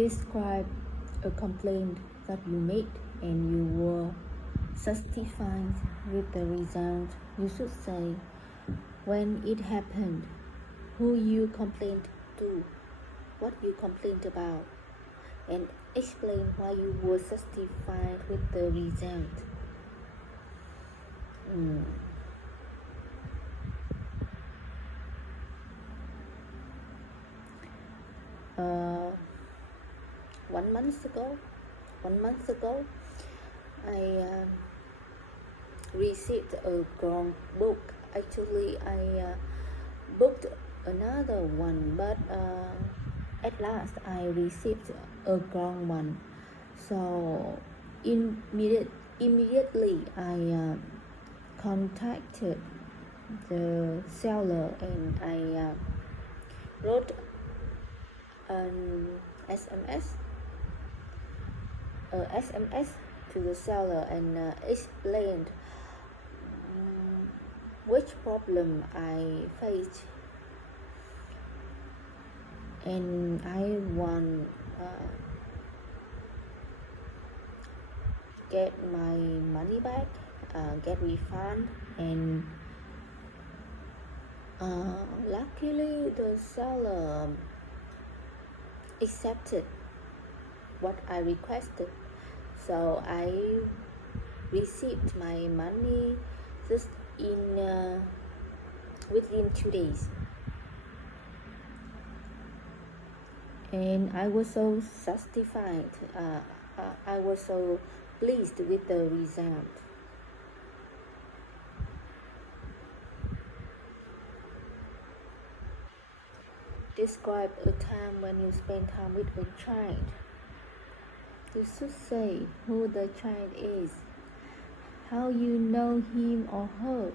Describe a complaint that you made and you were satisfied with the result. You should say when it happened, who you complained to, what you complained about, and explain why you were satisfied with the result. One month ago, I received a grown book. Actually, I booked another one, but at last I received a grown one. So immediately I contacted the seller and I wrote an SMS to the seller and explained which problem I faced, and I want get my money back, get refund, and luckily the seller accepted what I requested. So I received my money just within 2 days, and I was so satisfied. I was so pleased with the result. Describe a time when you spend time with a child. You should say who the child is, how you know him or her,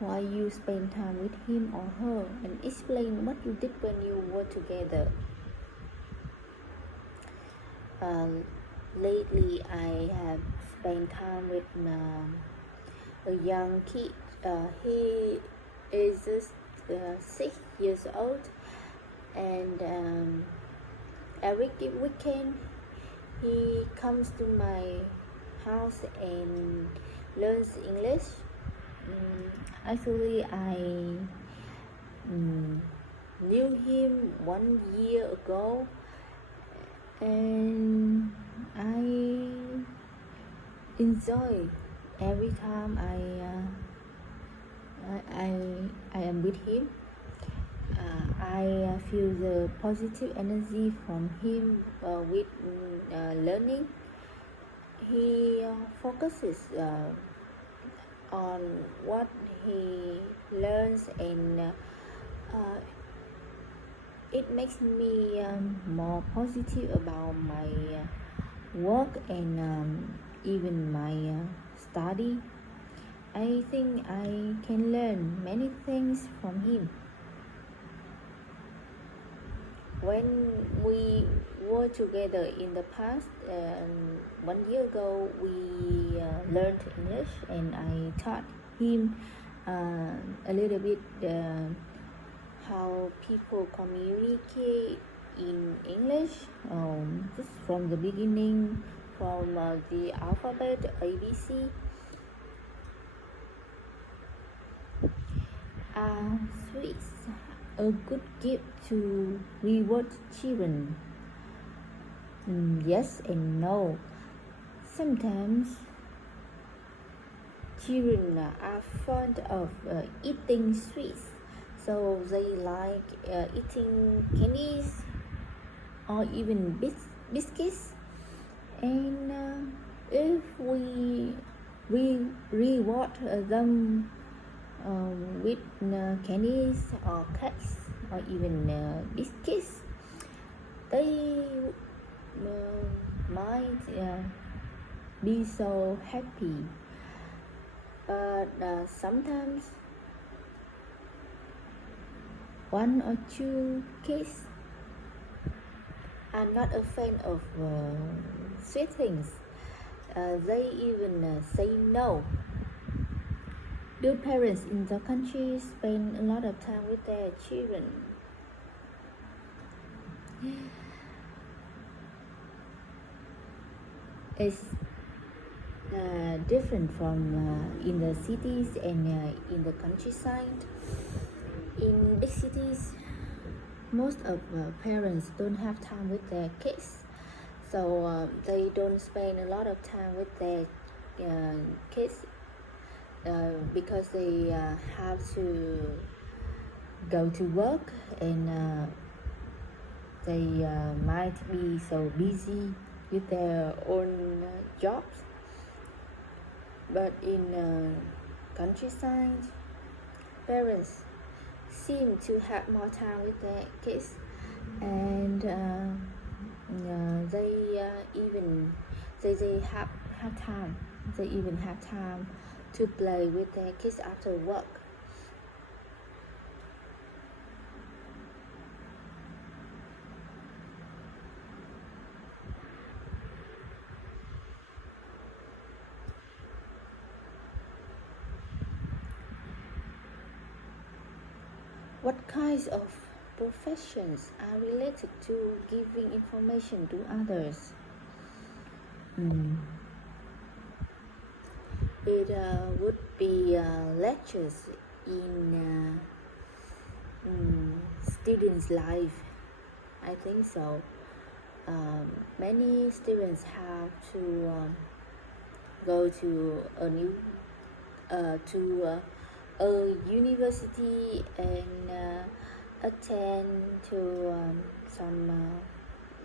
why you spend time with him or her, and explain what you did when you were together. Lately, I have spent time with a young kid. He is just 6 years old, and every weekend he comes to my house and learns English. Actually, I knew him 1 year ago, and I enjoy every time I am with him. I feel the positive energy from him with learning. He focuses on what he learns, and it makes me more positive about my work and even my study. I think I can learn many things from him. When we were together in the past, 1 year ago, we learned English, and I taught him a little bit how people communicate in English, just from the beginning, from the alphabet ABC. Sweets, a good gift to reward children. Yes and no. Sometimes children are fond of eating sweets, so they like eating candies or even biscuits, and if we reward them with candies or cakes or even biscuits, they might be so happy. But sometimes one or two kids are not a fan of sweet things. They even say no. Do parents in the country spend a lot of time with their children? is different from in the cities and in the countryside. In big cities, most of parents don't have time with their kids, so they don't spend a lot of time with their kids because they have to go to work, and they might be so busy with their own jobs. But in countryside, parents seem to have more time with their kids, and they have time. They even have time to play with their kids after work. What kinds of professions are related to giving information to others? It would be lectures in students' life. I think so. Many students have to go to a university and attend to some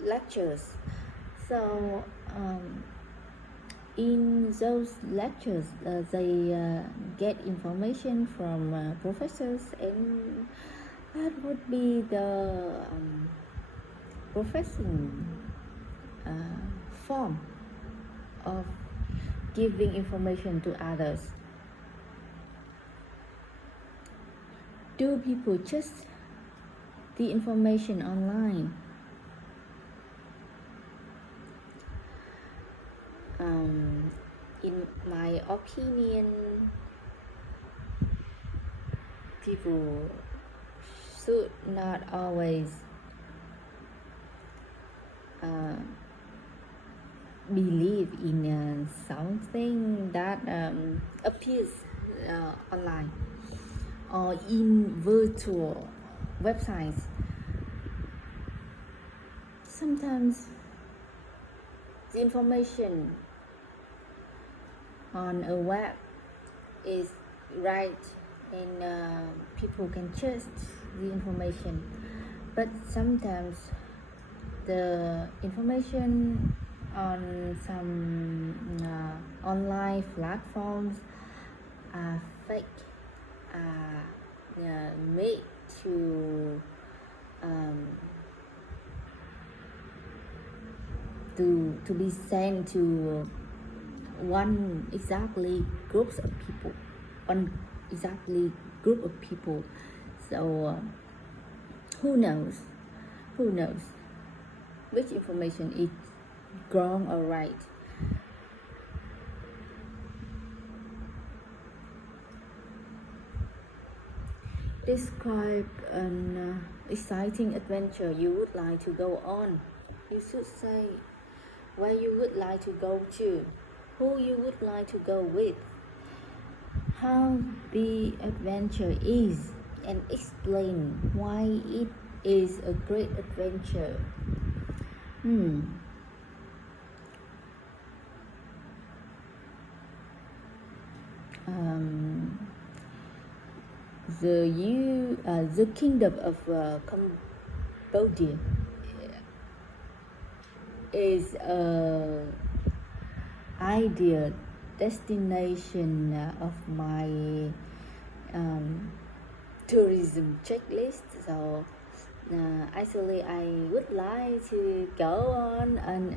lectures. So in those lectures, they get information from professors, and that would be the professing form of giving information to others. Do people trust the information online? In my opinion, people should not always believe in something that appears online or in virtual websites. Sometimes the information on a web is right, and people can trust the information, but sometimes the information on some online platforms are fake, are made to be sent to one exactly groups of people, so who knows which information is wrong or right. Describe an exciting adventure you would like to go on. You should say where you would like to go to, who you would like to go with, how the adventure is, and explain why it is a great adventure. The kingdom of Cambodia is an ideal destination of my tourism checklist. So actually, I would like to go on an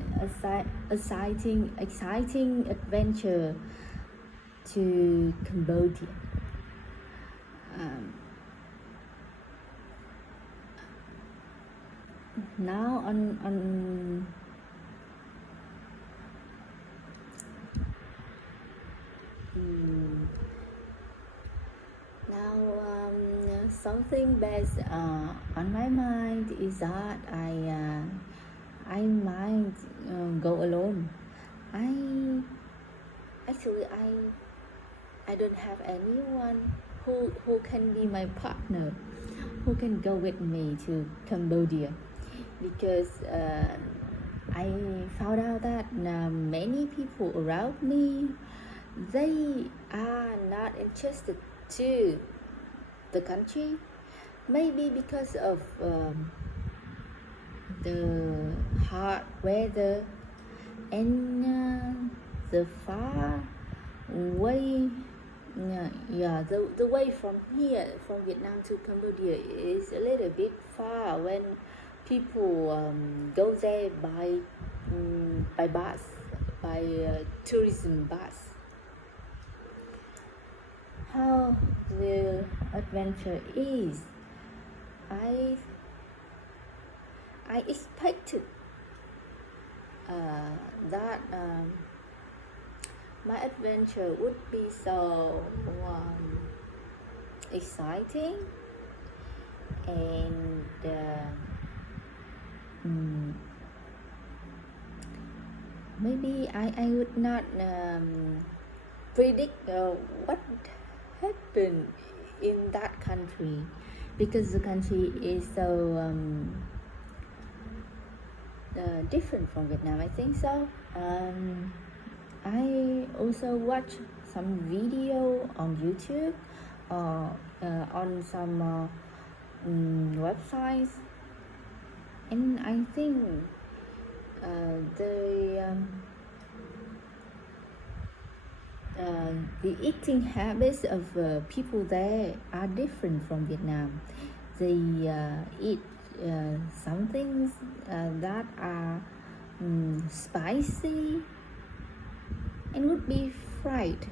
exciting adventure to Cambodia. Now something best on my mind is that I might go alone. I actually I don't have anyone who can be my partner, who can go with me to Cambodia, because I found out that many people around me, they are not interested to the country, maybe because of the hard weather and the far way. The way from here, from Vietnam to Cambodia, is a little bit far when people go there by bus, by tourism bus. How the adventure is, I expected that my adventure would be so exciting, and maybe I would not predict what happened in that country, because the country is so different from Vietnam, I think so. I also watch some video on YouTube or on some websites, and I think the eating habits of people there are different from Vietnam. They eat some things that are spicy and would be fried,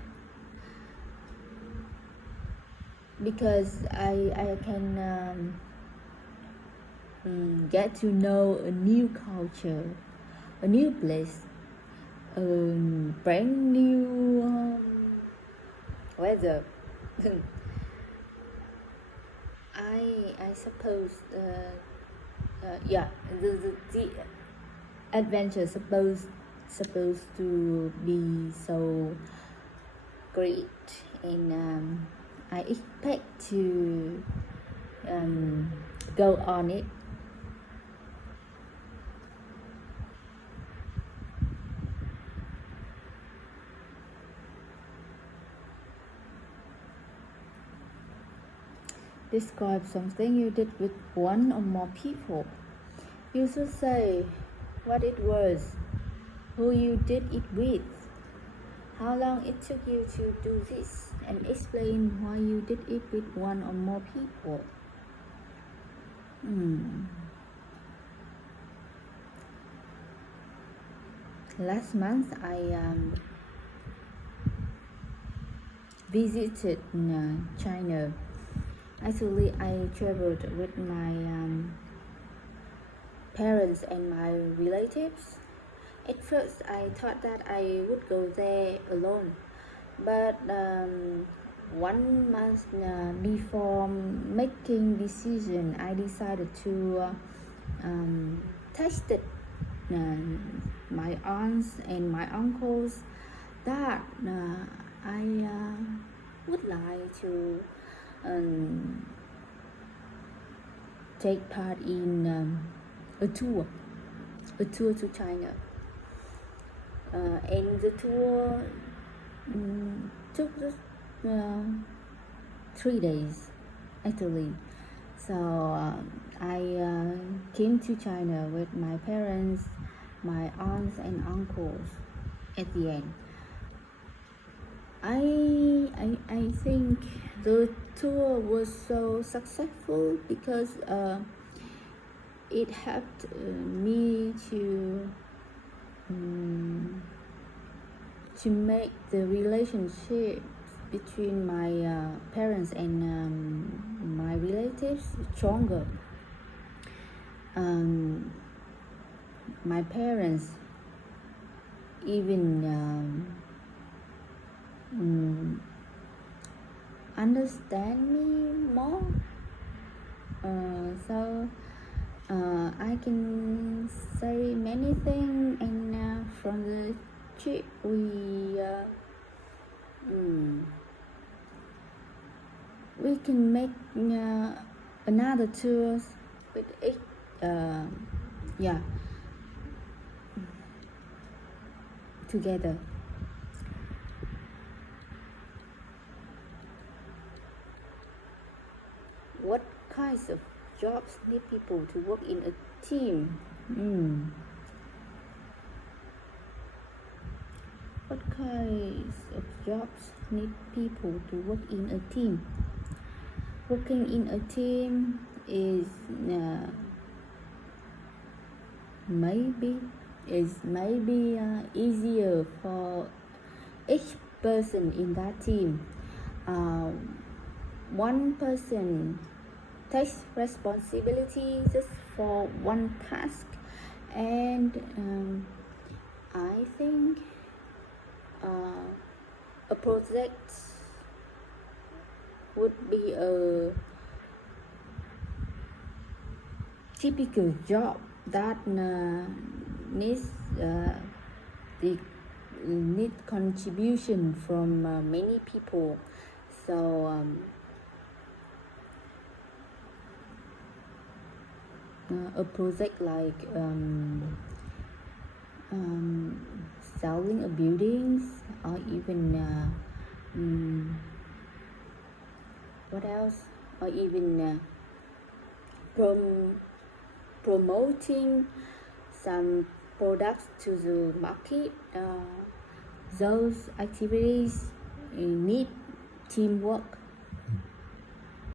because I can get to know a new culture, a new place, a brand new weather. I suppose the adventure supposed to be so great, and I expect to go on it. Describe something you did with one or more people. You should say what it was, who you did it with, how long it took you to do this, and explain why you did it with one or more people. Last month I visited China. Actually, I traveled with my parents and my relatives. At first, I thought that I would go there alone, but 1 month before making decision, I decided to test my aunts and my uncles that I would like to take part in a tour to China, and the tour took just 3 days actually. So I came to China with my parents, my aunts and uncles. At the end, I think the tour was so successful because it helped me to make the relationship between my parents and my relatives stronger. My parents even understand me more, so I can say many things, and from the trip we We can make another tools with it. Together. What kinds of jobs need people to work in a team? What kinds of jobs need people to work in a team? Working in a team is maybe easier for each person in that team. One person takes responsibility just for one task, and I think a project would be a typical job that needs need contribution from many people. So a project like selling a buildings, or even what else, or even promoting some products to the market. Those activities need teamwork.